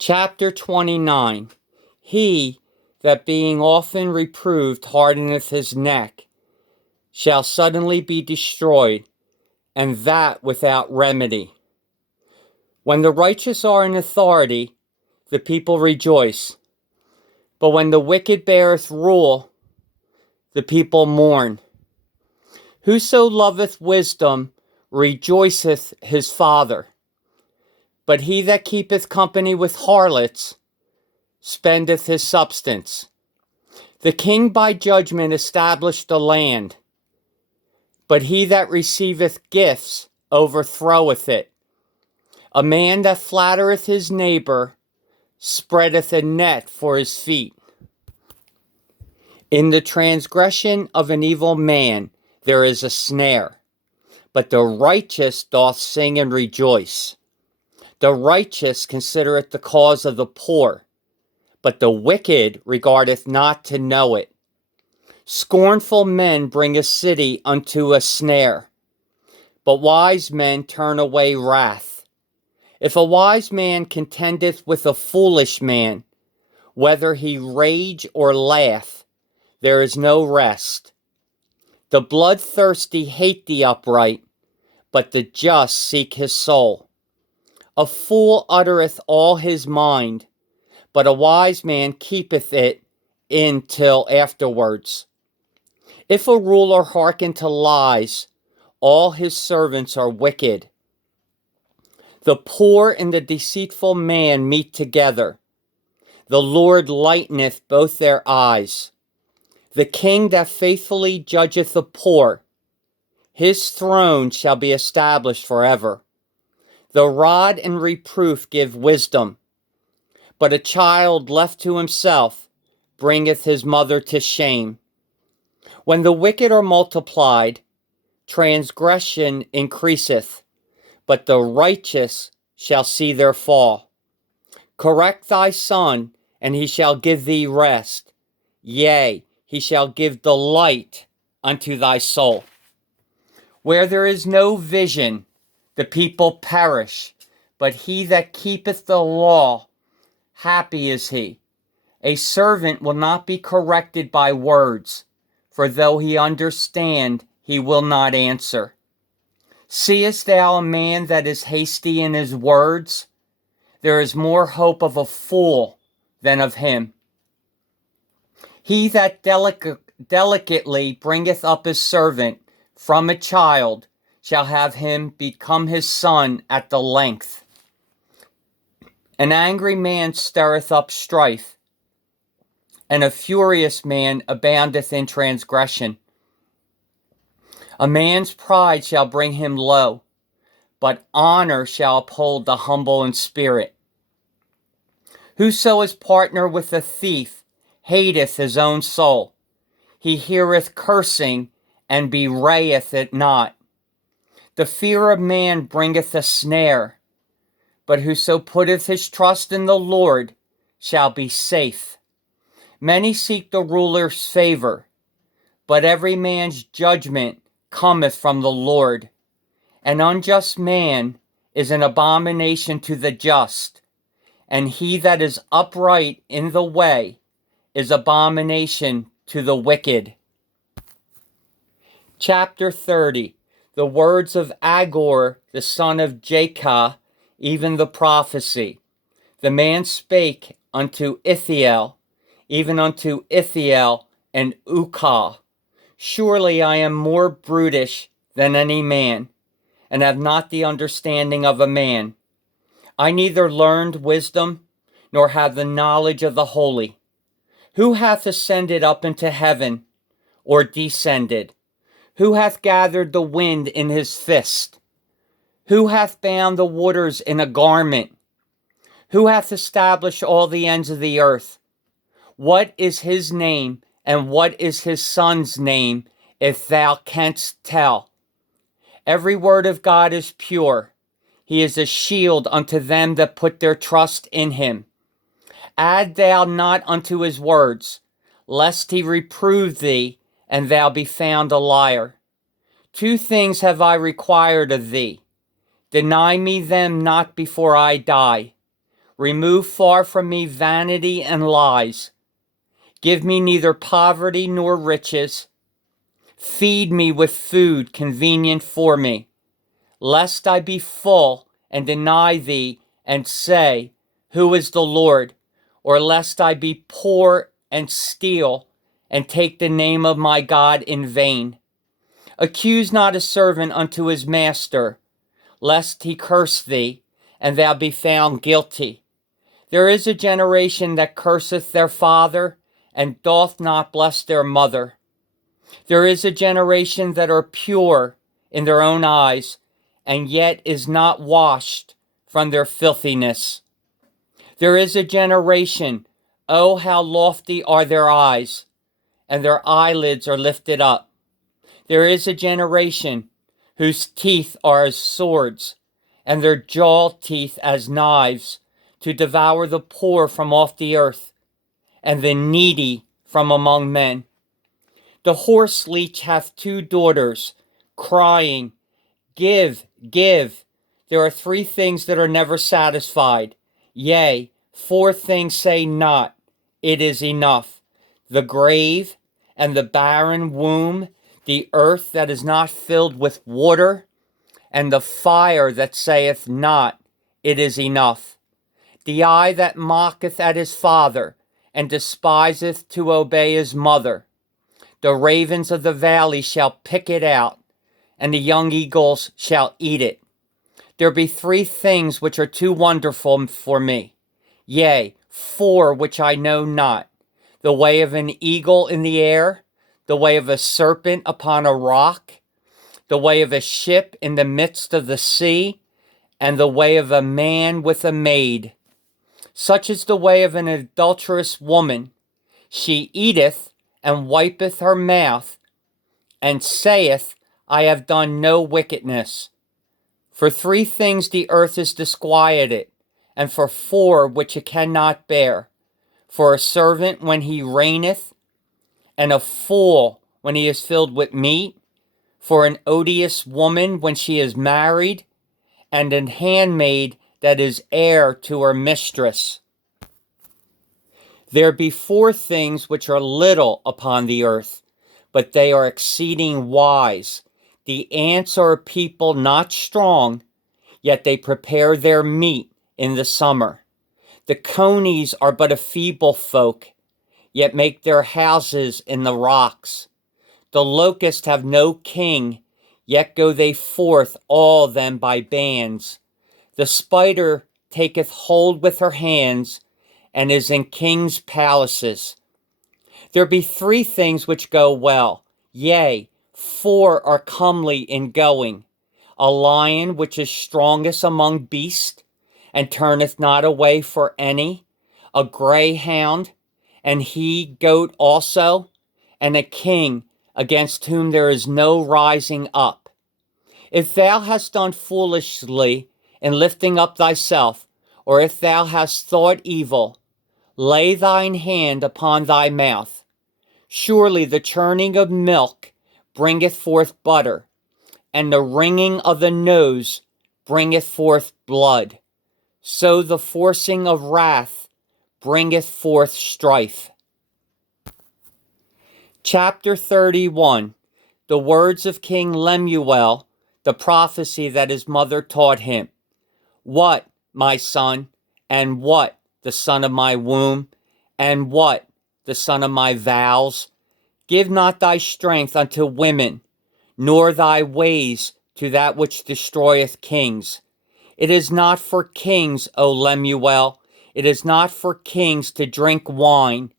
Chapter 29. He that being often reproved hardeneth his neck shall suddenly be destroyed, and that without remedy. When the righteous are in authority, the people rejoice. But when the wicked beareth rule, the people mourn. Whoso loveth wisdom rejoiceth his father. But he that keepeth company with harlots spendeth his substance. The king by judgment established the land, but he that receiveth gifts overthroweth it. A man that flattereth his neighbor spreadeth a net for his feet. In the transgression of an evil man there is a snare, but the righteous doth sing and rejoice. The righteous considereth the cause of the poor, but the wicked regardeth not to know it. Scornful men bring a city unto a snare, but wise men turn away wrath. If a wise man contendeth with a foolish man, whether he rage or laugh, there is no rest. The bloodthirsty hate the upright, but the just seek his soul. A fool uttereth all his mind, but a wise man keepeth it in till afterwards. If a ruler hearken to lies, all his servants are wicked. The poor and the deceitful man meet together. The Lord lighteneth both their eyes. The king that faithfully judgeth the poor, his throne shall be established forever. The rod and reproof give wisdom, but a child left to himself bringeth his mother to shame. When the wicked are multiplied, transgression increaseth, but the righteous shall see their fall. Correct thy son, and he shall give thee rest. Yea, he shall give delight unto thy soul. Where there is no vision, the people perish, but he that keepeth the law, happy is he. A servant will not be corrected by words, for though he understand, he will not answer. Seest thou a man that is hasty in his words? There is more hope of a fool than of him. He that delicately bringeth up his servant from a child shall have him become his son at the length. An angry man stirreth up strife, and a furious man aboundeth in transgression. A man's pride shall bring him low, but honor shall uphold the humble in spirit. Whoso is partner with a thief hateth his own soul. He heareth cursing, and bewrayeth it not. The fear of man bringeth a snare, but whoso putteth his trust in the Lord shall be safe. Many seek the ruler's favor, but every man's judgment cometh from the Lord. An unjust man is an abomination to the just, and he that is upright in the way is abomination to the wicked. Chapter 30. The words of Agur, the son of Jakeh, even the prophecy. The man spake unto Ithiel, even unto Ithiel and Ukah. Surely I am more brutish than any man, and have not the understanding of a man. I neither learned wisdom, nor have the knowledge of the holy. Who hath ascended up into heaven, or descended? Who hath gathered the wind in his fist? Who hath bound the waters in a garment? Who hath established all the ends of the earth? What is his name, and what is his son's name, if thou canst tell? Every word of God is pure. He is a shield unto them that put their trust in him. Add thou not unto his words, lest he reprove thee, and thou be found a liar. 2 things have I required of thee. Deny me them not before I die. Remove far from me vanity and lies. Give me neither poverty nor riches. Feed me with food convenient for me, lest I be full and deny thee and say, Who is the Lord? Or lest I be poor and steal and take the name of my God in vain. Accuse not a servant unto his master, lest he curse thee, and thou be found guilty. There is a generation that curseth their father, and doth not bless their mother. There is a generation that are pure in their own eyes, and yet is not washed from their filthiness. There is a generation, oh, how lofty are their eyes, and their eyelids are lifted up. There is a generation whose teeth are as swords, and their jaw teeth as knives, to devour the poor from off the earth, and the needy from among men. The horse leech hath two daughters, crying, Give, give. There are three things that are never satisfied. Yea, four things say not, It is enough. The grave, and the barren womb, the earth that is not filled with water, and the fire that saith not, It is enough. The eye that mocketh at his father, and despiseth to obey his mother. The ravens of the valley shall pick it out, and the young eagles shall eat it. There be three things which are too wonderful for me, yea, four which I know not: the way of an eagle in the air, the way of a serpent upon a rock, the way of a ship in the midst of the sea, and the way of a man with a maid. Such is the way of an adulterous woman. She eateth and wipeth her mouth, and saith, I have done no wickedness. For three things the earth is disquieted, and for four which it cannot bear: for a servant when he reigneth, and a fool when he is filled with meat, for an odious woman when she is married, and an handmaid that is heir to her mistress. There be four things which are little upon the earth, but they are exceeding wise. The ants are a people not strong, yet they prepare their meat in the summer. The conies are but a feeble folk, yet make their houses in the rocks. The locusts have no king, yet go they forth all them by bands. The spider taketh hold with her hands, and is in kings' palaces. There be three things which go well, yea, four are comely in going: a lion which is strongest among beasts, and turneth not away for any; a greyhound, and he goat also; and a king against whom there is no rising up. If thou hast done foolishly in lifting up thyself, or if thou hast thought evil, lay thine hand upon thy mouth. Surely the churning of milk bringeth forth butter, and the wringing of the nose bringeth forth blood. So the forcing of wrath bringeth forth strife. Chapter 31. The words of King Lemuel, the prophecy that his mother taught him. What, my son, and what, the son of my womb, and what, the son of my vows? Give not thy strength unto women, nor thy ways to that which destroyeth kings. It is not for kings, O Lemuel, it is not for kings to drink wine,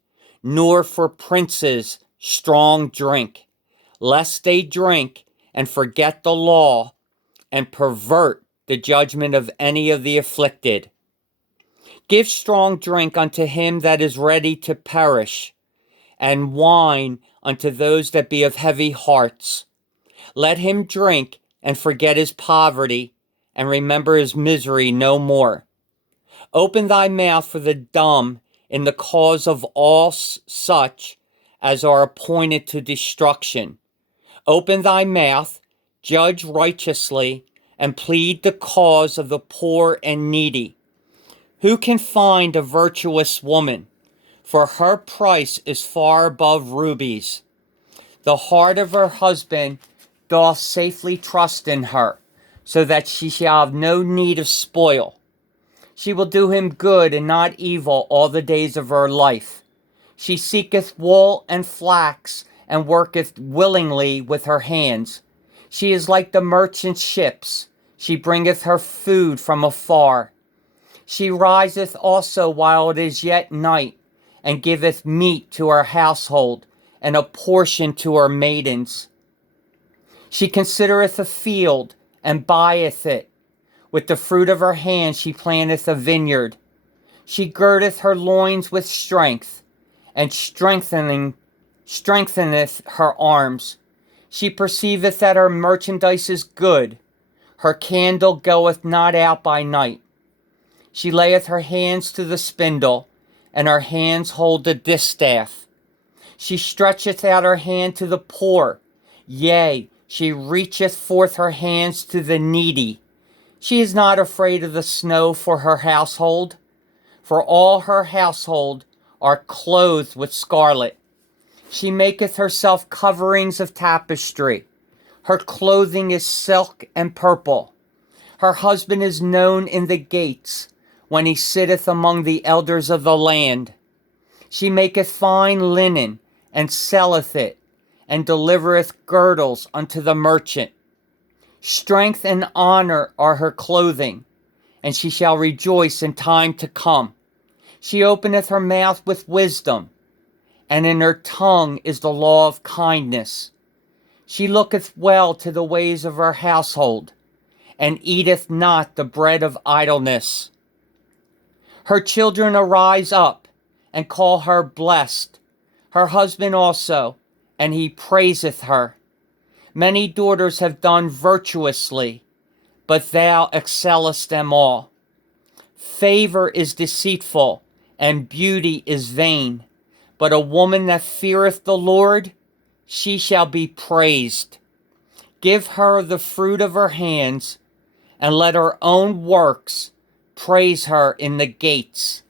nor for princes strong drink, lest they drink and forget the law, and pervert the judgment of any of the afflicted. Give strong drink unto him that is ready to perish, and wine unto those that be of heavy hearts. Let him drink and forget his poverty, and remember his misery no more. Open thy mouth for the dumb in the cause of all such as are appointed to destruction. Open thy mouth, judge righteously, and plead the cause of the poor and needy. Who can find a virtuous woman? For her price is far above rubies. The heart of her husband doth safely trust in her, so that she shall have no need of spoil. She will do him good and not evil all the days of her life. She seeketh wool and flax, and worketh willingly with her hands. She is like the merchant ships. She bringeth her food from afar. She riseth also while it is yet night, and giveth meat to her household, and a portion to her maidens. She considereth a field, and buyeth it. With the fruit of her hand she planteth a vineyard. She girdeth her loins with strength, and strengtheneth her arms. She perceiveth that her merchandise is good. Her candle goeth not out by night. She layeth her hands to the spindle, and her hands hold the distaff. She stretcheth out her hand to the poor. Yea, she reacheth forth her hands to the needy. She is not afraid of the snow for her household, for all her household are clothed with scarlet. She maketh herself coverings of tapestry. Her clothing is silk and purple. Her husband is known in the gates, when he sitteth among the elders of the land. She maketh fine linen, and selleth it, and delivereth girdles unto the merchant. Strength and honor are her clothing, and she shall rejoice in time to come. She openeth her mouth with wisdom, and in her tongue is the law of kindness. She looketh well to the ways of her household, and eateth not the bread of idleness. Her children arise up, and call her blessed, her husband also, and he praiseth her. Many daughters have done virtuously, but thou excellest them all. Favor is deceitful, and beauty is vain, but a woman that feareth the Lord, she shall be praised. Give her the fruit of her hands, and let her own works praise her in the gates.